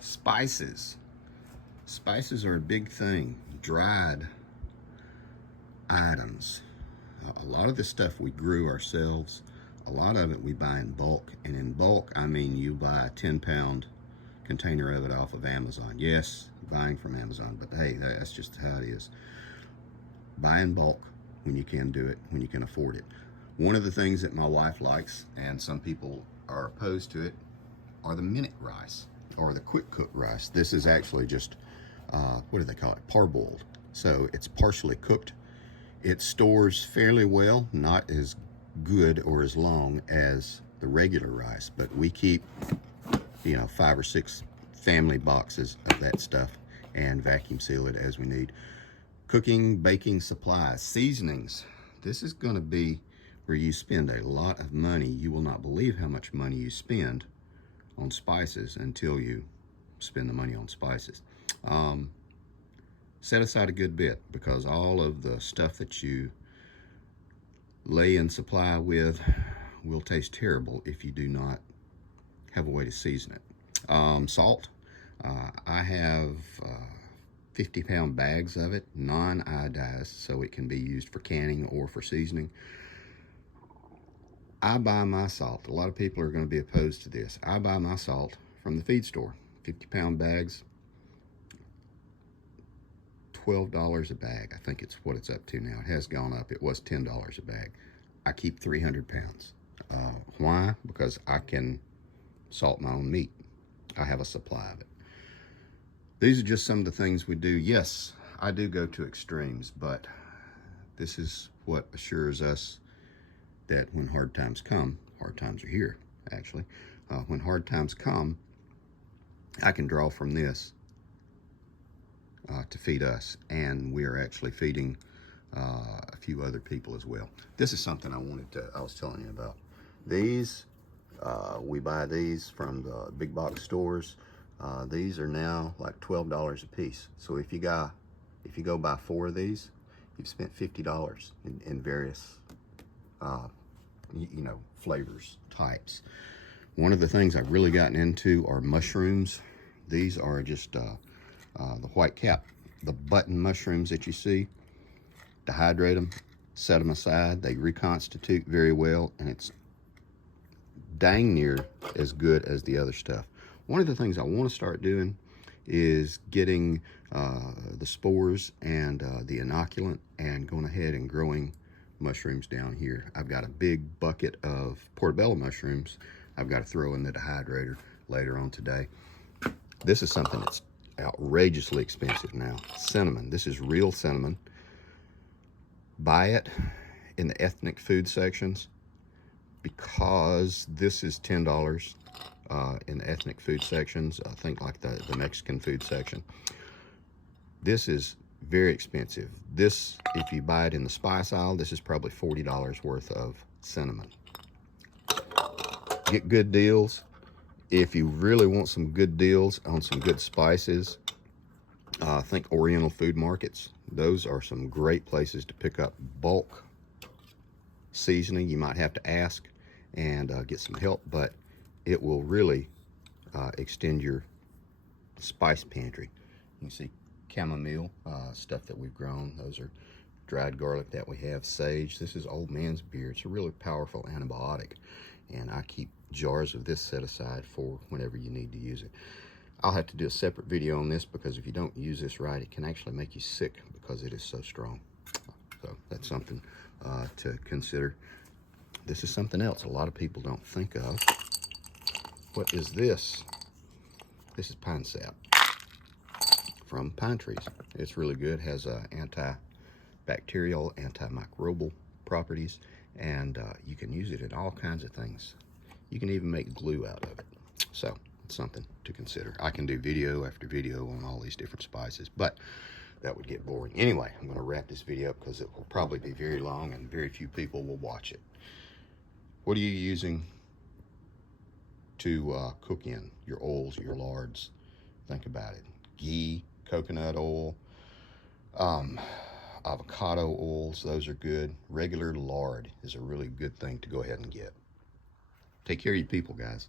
Spices. Spices are a big thing. Dried items. A lot of this stuff we grew ourselves. A lot of it we buy in bulk. And in bulk, I mean you buy a 10-pound container of it off of Amazon. Yes, buying from Amazon, but hey, that's just how it is. Buy in bulk when you can do it, when you can afford it. One of the things that my wife likes, and some people are opposed to it, are the minute rice or the quick cook rice. This is actually just, what do they call it? Parboiled. So it's partially cooked. It stores fairly well, not as good or as long as the regular rice, but we keep, 5 or 6 family boxes of that stuff and vacuum seal it as we need. Cooking, baking supplies, seasonings. This is going to be where you spend a lot of money. You will not believe how much money you spend on spices until you spend the money on spices. Set aside a good bit, because all of the stuff that you lay in supply with will taste terrible if you do not have a way to season it. Salt. I have 50-pound bags of it, non-iodized, so it can be used for canning or for seasoning. I buy my salt. A lot of people are going to be opposed to this. I buy my salt from the feed store. 50-pound bags, $12 a bag. I think it's what it's up to now. It has gone up. It was $10 a bag. I keep 300 pounds. Why? Because I can salt my own meat. I have a supply of it. These are just some of the things we do. Yes, I do go to extremes, but this is what assures us that when hard times come, hard times are here, actually. When hard times come, I can draw from this to feed us, and we are actually feeding a few other people as well. This is something I was telling you about. These, we buy these from the big box stores. These are now like $12 a piece. So if you go buy 4 of these, you've spent $50 in various, flavors, types. One of the things I've really gotten into are mushrooms. These are just the white cap, the button mushrooms that you see. Dehydrate them, set them aside. They reconstitute very well, and it's dang near as good as the other stuff. One of the things I want to start doing is getting the spores and the inoculant and going ahead and growing mushrooms down here. I've got a big bucket of portobello mushrooms I've got to throw in the dehydrator later on today. This is something that's outrageously expensive now. Cinnamon. This is real cinnamon. Buy it in the ethnic food sections, because this is $10 in the ethnic food sections. I think like the Mexican food section. This is very expensive. This, if you buy it in the spice aisle, this is probably $40 worth of cinnamon. Get good deals. If you really want some good deals on some good spices, think Oriental Food Markets. Those are some great places to pick up bulk seasoning. You might have to ask and get some help, but it will really extend your spice pantry. You can see chamomile, stuff that we've grown. Those are dried garlic that we have. Sage. This is old man's beer. It's a really powerful antibiotic, and I keep jars of this set aside for whenever you need to use it. I'll have to do a separate video on this, because if you don't use this right, it can actually make you sick because it is so strong. So that's something to consider. This is something else a lot of people don't think of. What is this? This is pine sap from pine trees. It's really good. Has antibacterial, antimicrobial properties, and you can use it in all kinds of things. You can even make glue out of it. So it's something to consider. I can do video after video on all these different spices, but that would get boring. Anyway, I'm going to wrap this video up because it will probably be very long and very few people will watch it. What are you using to cook in? Your oils, your lards? Think about it. Ghee, coconut oil, avocado oils, those are good. Regular lard is a really good thing to go ahead and get. Take care of you people, guys.